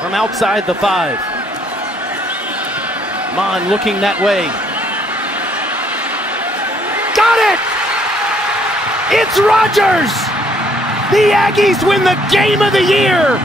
from outside the 5. Mon looking that way. Got it! It's Rodgers! The Aggies win the game of the year!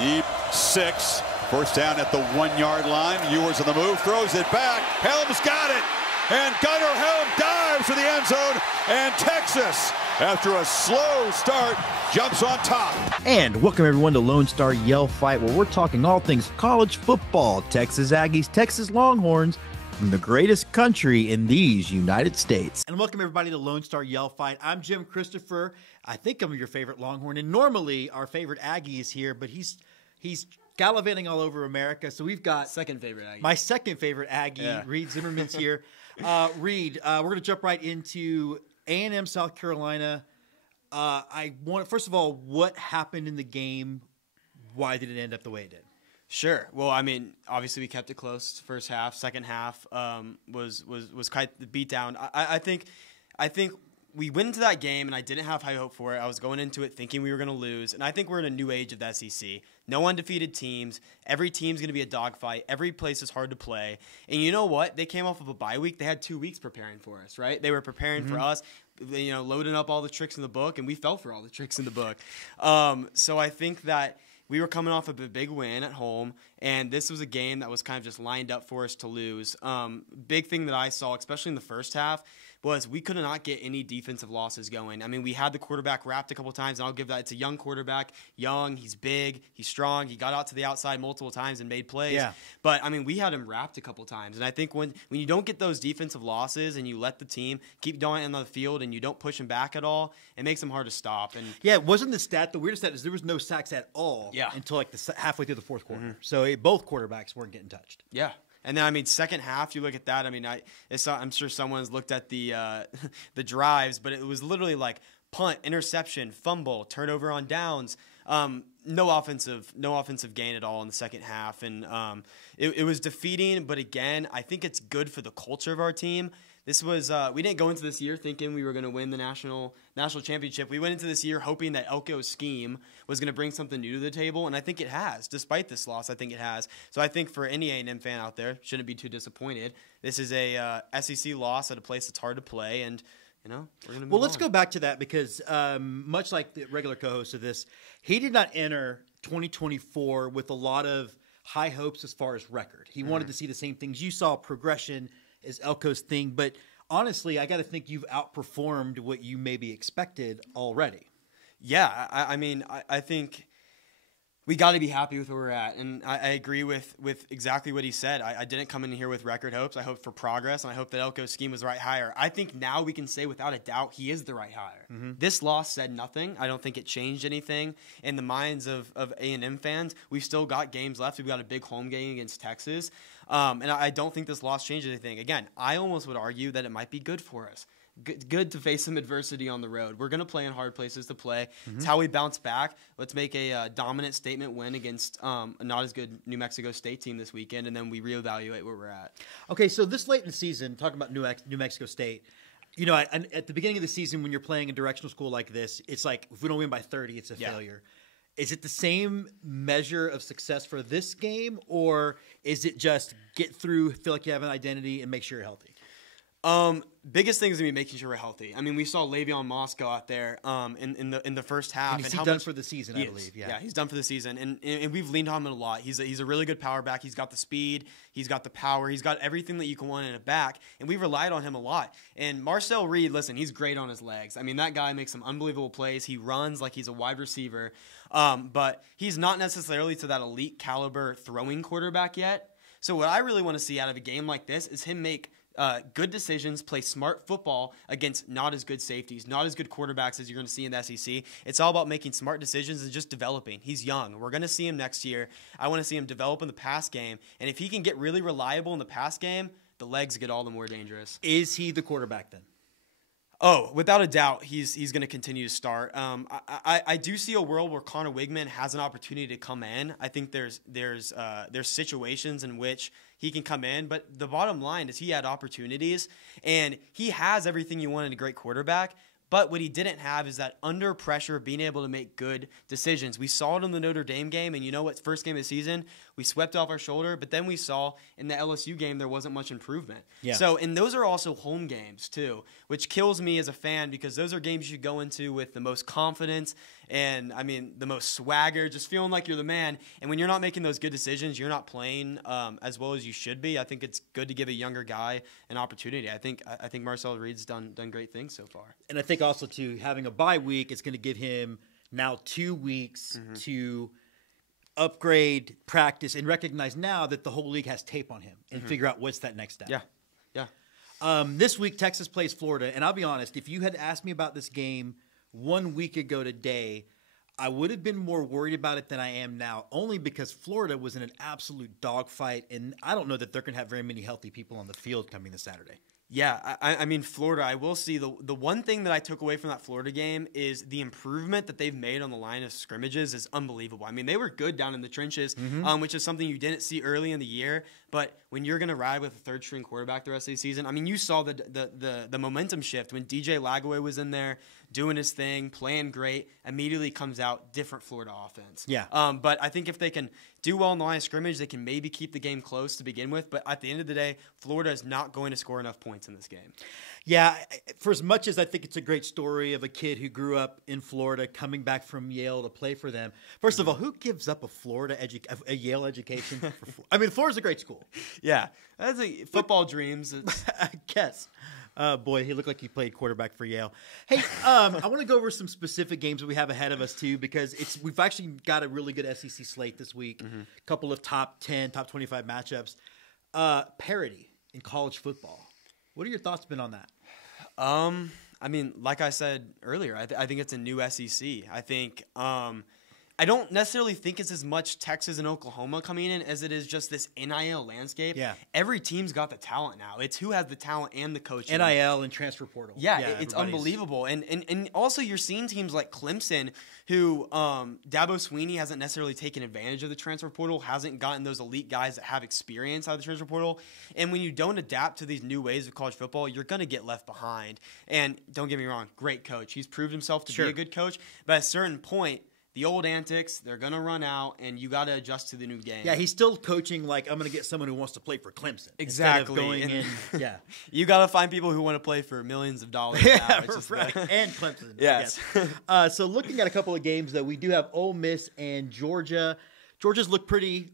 Need 6. First down at the 1-yard line. Ewers on the move, throws it back. Helm's got it. And Gunnar Helm dives for the end zone. And Texas, after a slow start, jumps on top. And welcome everyone to Lone Star Yell Fight, where we're talking all things college football. Texas Aggies, Texas Longhorns, from the greatest country in these United States. And welcome everybody to Lone Star Yell Fight. I'm Jim Christopher. I think I'm your favorite Longhorn, and normally our favorite Aggie is here, but he's gallivanting all over America. So we've got second favorite Aggie. My second favorite Aggie, yeah. Reed Zimmerman's here. Reed, we're going to jump right into A&M South Carolina. First of all, what happened in the game? Why did it end up the way it did? Sure. Well, I mean, obviously we kept it close. First half, second half was quite the beatdown. I think we went into that game, and I didn't have high hope for it. I was going into it thinking we were going to lose, and I think we're in a new age of the SEC. No undefeated teams. Every team's going to be a dogfight. Every place is hard to play. And you know what? They came off of a bye week. They had 2 weeks preparing for us, right? They were preparing for us, loading up all the tricks in the book, and we fell for all the tricks in the book. So I think that we were coming off of a big win at home, and this was a game that was kind of just lined up for us to lose. Big thing that I saw, especially in the first half, was we could not get any defensive losses going. I mean, we had the quarterback wrapped a couple times, and I'll give that. It's a young quarterback. Young, he's big, he's strong. He got out to the outside multiple times and made plays. Yeah. But, I mean, we had him wrapped a couple times. And I think when you don't get those defensive losses and you let the team keep going on the field and you don't push them back at all, it makes them hard to stop. And yeah, wasn't the weirdest stat is there was no sacks at all until like halfway through the fourth quarter. Mm-hmm. So both quarterbacks weren't getting touched. Yeah. And then, I mean, second half, you look at that. I mean, I'm sure someone's looked at the drives, but it was literally like punt, interception, fumble, turnover on downs. No offensive gain at all in the second half, and it was defeating. But again, I think it's good for the culture of our team. This was we didn't go into this year thinking we were going to win the national championship. We went into this year hoping that Elko's scheme was going to bring something new to the table, and I think it has. Despite this loss, I think it has. So I think for any A&M fan out there, shouldn't be too disappointed. This is a SEC loss at a place that's hard to play, and we're going to move on. Well, let's go back to that because much like the regular co-host of this, he did not enter 2024 with a lot of high hopes as far as record. He wanted to see the same things you saw, progression is Elko's thing, but honestly, I got to think you've outperformed what you maybe expected already. Yeah, I mean, I think we got to be happy with where we're at, and I agree with exactly what he said. I didn't come in here with record hopes. I hoped for progress, and I hope that Elko's scheme was the right hire. I think now we can say without a doubt he is the right hire. Mm-hmm. This loss said nothing. I don't think it changed anything in the minds of A&M fans. We've still got games left. We've got a big home game against Texas. And I don't think this loss changed anything. Again, I almost would argue that it might be good for us. Good to face some adversity on the road. We're going to play in hard places to play. Mm-hmm. It's how we bounce back. Let's make a dominant statement win against a not as good New Mexico State team this weekend, and then we reevaluate where we're at. Okay, so this late in the season, talking about New Mexico State, at the beginning of the season when you're playing a directional school like this, it's like if we don't win by 30, it's a failure. Is it the same measure of success for this game, or is it just get through, feel like you have an identity, and make sure you're healthy? Biggest thing is going to be making sure we're healthy. I mean, we saw Le'Veon Moss go out there in the first half. And he's done for the season, I believe. Yeah, he's done for the season, and we've leaned on him a lot. He's a really good power back. He's got the speed. He's got the power. He's got everything that you can want in a back, and we've relied on him a lot. And Marcel Reed, listen, he's great on his legs. I mean, that guy makes some unbelievable plays. He runs like he's a wide receiver, but he's not necessarily to that elite caliber throwing quarterback yet. So what I really want to see out of a game like this is him make good decisions, play smart football against not as good safeties, not as good quarterbacks as you're going to see in the SEC. It's all about making smart decisions and just developing. He's young. We're going to see him next year. I want to see him develop in the pass game. And if he can get really reliable in the pass game, the legs get all the more dangerous. Is he the quarterback then? Oh, without a doubt, he's going to continue to start. I do see a world where Connor Wigman has an opportunity to come in. I think there's situations in which he can come in, but the bottom line is he had opportunities, and he has everything you want in a great quarterback. But what he didn't have is that under pressure, being able to make good decisions. We saw it in the Notre Dame game, and you know what? First game of the season, we swept off our shoulder, but then we saw in the LSU game there wasn't much improvement. Yeah. So, and those are also home games too, which kills me as a fan because those are games you should go into with the most confidence and, I mean, the most swagger, just feeling like you're the man. And when you're not making those good decisions, you're not playing as well as you should be. I think it's good to give a younger guy an opportunity. I think Marcel Reed's done great things so far. And I think also, too, having a bye week is going to give him now 2 weeks to upgrade, practice, and recognize now that the whole league has tape on him and figure out what's that next step. Yeah. This week, Texas plays Florida. And I'll be honest, if you had asked me about this game 1 week ago today, I would have been more worried about it than I am now, only because Florida was in an absolute dogfight. And I don't know that they're going to have very many healthy people on the field coming this Saturday. Yeah, I mean, Florida, I will see the one thing that I took away from that Florida game is the improvement that they've made on the line of scrimmages is unbelievable. I mean, they were good down in the trenches, which is something you didn't see early in the year. But when you're going to ride with a third-string quarterback the rest of the season, I mean, you saw the momentum shift when DJ Lagaway was in there doing his thing, playing great, immediately comes out different Florida offense. Yeah. But I think if they can do well in the line of scrimmage, they can maybe keep the game close to begin with. But at the end of the day, Florida is not going to score enough points in this game. Yeah, for as much as I think it's a great story of a kid who grew up in Florida coming back from Yale to play for them. First of all, who gives up a Yale education? I mean, Florida's a great school. Yeah, that's football dreams. I guess. Boy, he looked like he played quarterback for Yale. Hey, I want to go over some specific games that we have ahead of us, too, because we've actually got a really good SEC slate this week. A couple of top 10, top 25 matchups. Parity in college football. What are your thoughts been on that? I mean, like I said earlier, I think it's a new SEC. I think I don't necessarily think it's as much Texas and Oklahoma coming in as it is just this NIL landscape. Yeah. Every team's got the talent now. It's who has the talent and the coaching. NIL and transfer portal. Yeah, it's unbelievable. And also you're seeing teams like Clemson who Dabo Swinney hasn't necessarily taken advantage of the transfer portal, hasn't gotten those elite guys that have experience out of the transfer portal. And when you don't adapt to these new ways of college football, you're going to get left behind. And don't get me wrong, great coach. He's proved himself to be a good coach. But at a certain point, the old antics, they're going to run out, and you got to adjust to the new game. Yeah, he's still coaching like, I'm going to get someone who wants to play for Clemson. Exactly. Going in, yeah. You got to find people who want to play for millions of dollars. Yeah, right. And Clemson. Yes. So looking at a couple of games, though, we do have Ole Miss and Georgia. Georgia's look pretty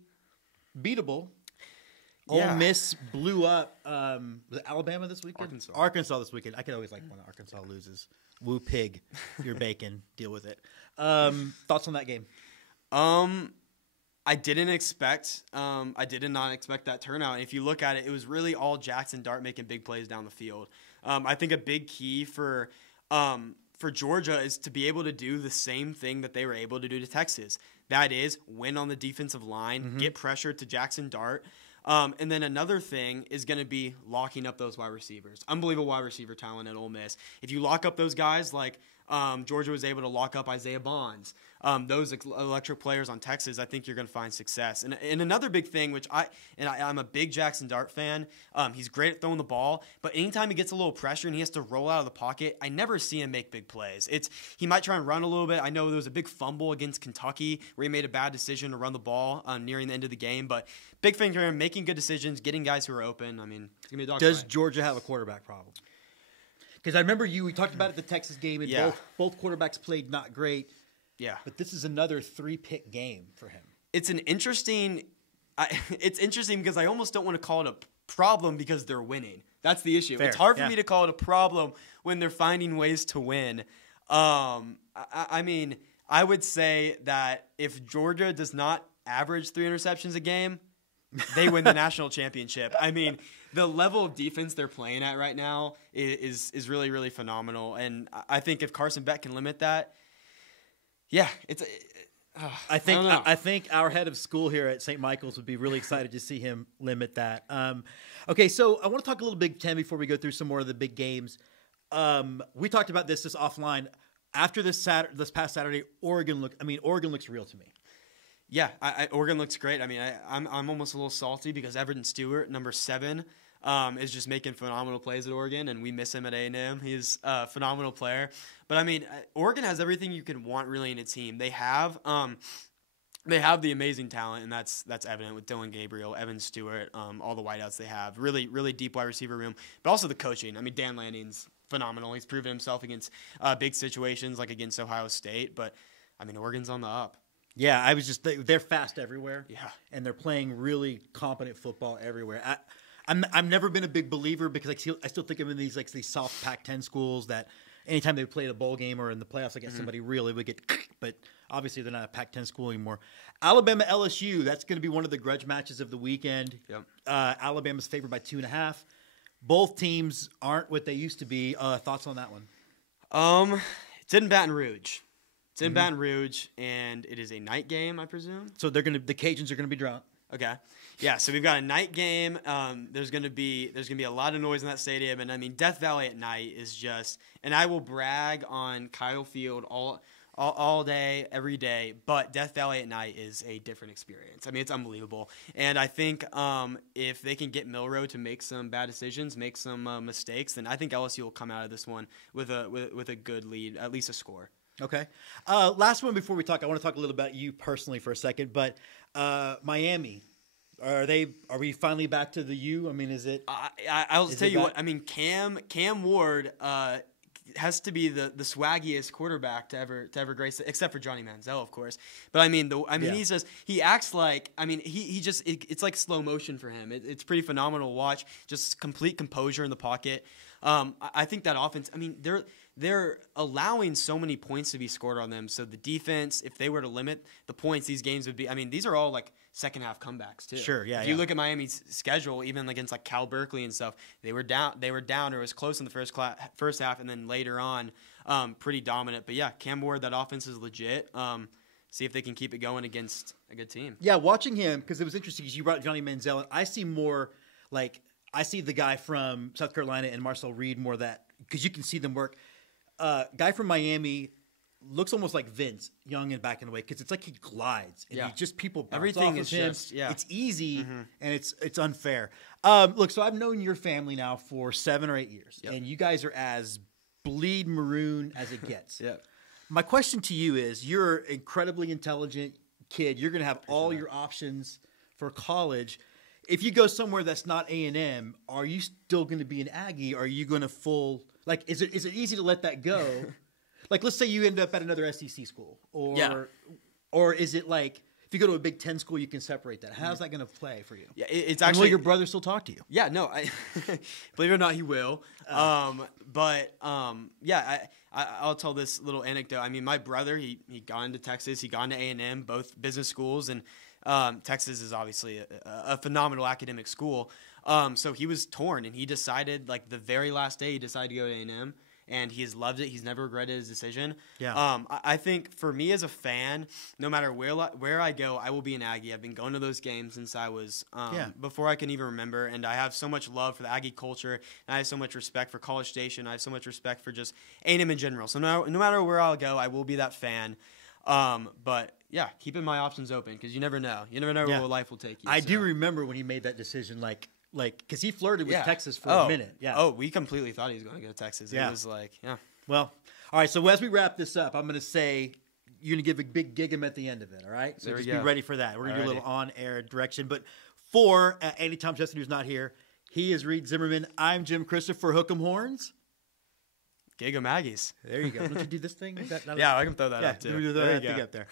beatable. Ole Miss blew up was it Alabama this weekend? Arkansas this weekend. I can always like when Arkansas loses. Woo pig, you're bacon. Deal with it. Thoughts on that game? I did not expect that turnout. And if you look at it, it was really all Jackson Dart making big plays down the field. I think a big key for Georgia is to be able to do the same thing that they were able to do to Texas. That is, win on the defensive line, get pressure to Jackson Dart. And then another thing is going to be locking up those wide receivers. Unbelievable wide receiver talent at Ole Miss. If you lock up those guys like Georgia was able to lock up Isaiah Bonds, those electric players on Texas, I think you're going to find success. And another big thing, which I'm a big Jackson Dart fan. He's great at throwing the ball, but anytime he gets a little pressure and he has to roll out of the pocket, I never see him make big plays. He might try and run a little bit. I know there was a big fumble against Kentucky where he made a bad decision to run the ball nearing the end of the game, but big thing for him, making good decisions, getting guys who are open. I mean, it's going to be a dog Does fight. Georgia have a quarterback problem? Because I remember we talked about it at the Texas game, and both quarterbacks played not great. Yeah. But this is another 3-pick game for him. It's interesting because I almost don't want to call it a problem because they're winning. That's the issue. Fair. It's hard for me to call it a problem when they're finding ways to win. I mean, I would say that if Georgia does not average 3 interceptions a game, they win the national championship. I mean, the level of defense they're playing at right now is really, really phenomenal. And I think if Carson Beck can limit that, I think our head of school here at St. Michael's would be really excited to see him limit that. Okay, so I want to talk a little Big Ten before we go through some more of the big games. We talked about this offline. After this past Saturday, Oregon looks real to me. Yeah, Oregon looks great. I mean, I'm almost a little salty because Everton Stewart, number 7, is just making phenomenal plays at Oregon, and we miss him at A&M. He's a phenomenal player. But, I mean, Oregon has everything you can want really in a team. They have the amazing talent, and that's evident with Dylan Gabriel, Evan Stewart, all the wideouts they have. Really, really deep wide receiver room. But also the coaching. I mean, Dan Lanning's phenomenal. He's proven himself against big situations like against Ohio State. But, I mean, Oregon's on the up. Yeah, they're fast everywhere. Yeah. And they're playing really competent football everywhere. I've never been a big believer because I still think of them in these soft Pac-10 schools that anytime they played a bowl game or in the playoffs against somebody really would get, but obviously they're not a Pac-10 school anymore. Alabama LSU, that's going to be one of the grudge matches of the weekend. Yep. Alabama's favored by 2.5. Both teams aren't what they used to be. Thoughts on that one? It's in Baton Rouge. It's in Baton Rouge, and it is a night game, I presume. So the Cajuns are going to be drunk. Okay. Yeah, so we've got a night game. There's gonna be a lot of noise in that stadium, and I mean Death Valley at night is just. And I will brag on Kyle Field all day, every day, but Death Valley at night is a different experience. I mean, it's unbelievable, and I think if they can get Milroe to make some bad decisions, make some mistakes, then I think LSU will come out of this one with a good lead, at least a score. Okay. Last one before we talk. I want to talk a little about you personally for a second, but Miami. Are we finally back to the U? I mean, is it? I'll tell you what. I mean, Cam Ward has to be the swaggiest quarterback to ever grace it, except for Johnny Manziel, of course. But I mean, he acts like. I mean, it's like slow motion for him. It's pretty phenomenal to watch. Just complete composure in the pocket. I think that offense. I mean, they're allowing so many points to be scored on them. So the defense, if they were to limit the points, these games would be. I mean, these are all like second half comebacks too. Sure, yeah. If you look at Miami's schedule, even against like Cal Berkeley and stuff, they were down. Or it was close in the first half, and then later on, pretty dominant. But yeah, Cam Ward, that offense is legit. See if they can keep it going against a good team. Yeah, watching him because it was interesting because you brought Johnny Manziel, and I see more like I see the guy from South Carolina and Marcel Reed more that because you can see them work. Guy from Miami looks almost like Vince, young and back in the way, because it's like he glides and he just people bounce everything off is of him. just It's easy and it's unfair. Look, so I've known your family now for 7 or 8 years, and you guys are as bleed maroon as it gets. Yeah. My question to you is: you're an incredibly intelligent kid. You're going to have all your options for college. If you go somewhere that's not A&M, are you still going to be an Aggie? Are you going to is it easy to let that go? Like, let's say you end up at another SEC school, or is it like if you go to a Big Ten school, you can separate that? How's that going to play for you? Yeah, it's actually. Will your brother still talk to you? Yeah, no, believe it or not, he will. I'll tell this little anecdote. I mean, my brother, he got into Texas, he got into A&M, both business schools, and Texas is obviously a phenomenal academic school. So he was torn, and he decided, like the very last day, he decided to go to A&M. And he has loved it. He's never regretted his decision. Yeah. I think for me as a fan, no matter where I go, I will be an Aggie. I've been going to those games since I was before I can even remember. And I have so much love for the Aggie culture. And I have so much respect for College Station. I have so much respect for just A&M in general. So no matter where I'll go, I will be that fan. But yeah, keeping my options open because you never know. You never know where life will take you. I do remember when he made that decision, like because he flirted with Texas for a minute. Yeah. Oh, we completely thought he was going to go to Texas. Yeah. It was like, yeah. Well, all right. So as we wrap this up, I'm going to say you're going to give a big gig him at the end of it. All right. So just be ready for that. We're going to do a little on-air direction. But for Andy Tom Justin, who's not here, he is Reed Zimmerman. I'm Jim Christopher. Hook 'em horns. Gig 'em Aggies. There you go. Don't you do this thing? Yeah, I can throw that up too. There you go. Up there.